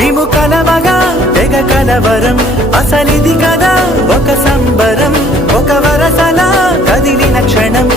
మేము కలవగా తెగ కలవరం అసలిది కదా ఒక సంబరం ఒక వరసలా కదిలిన క్షణం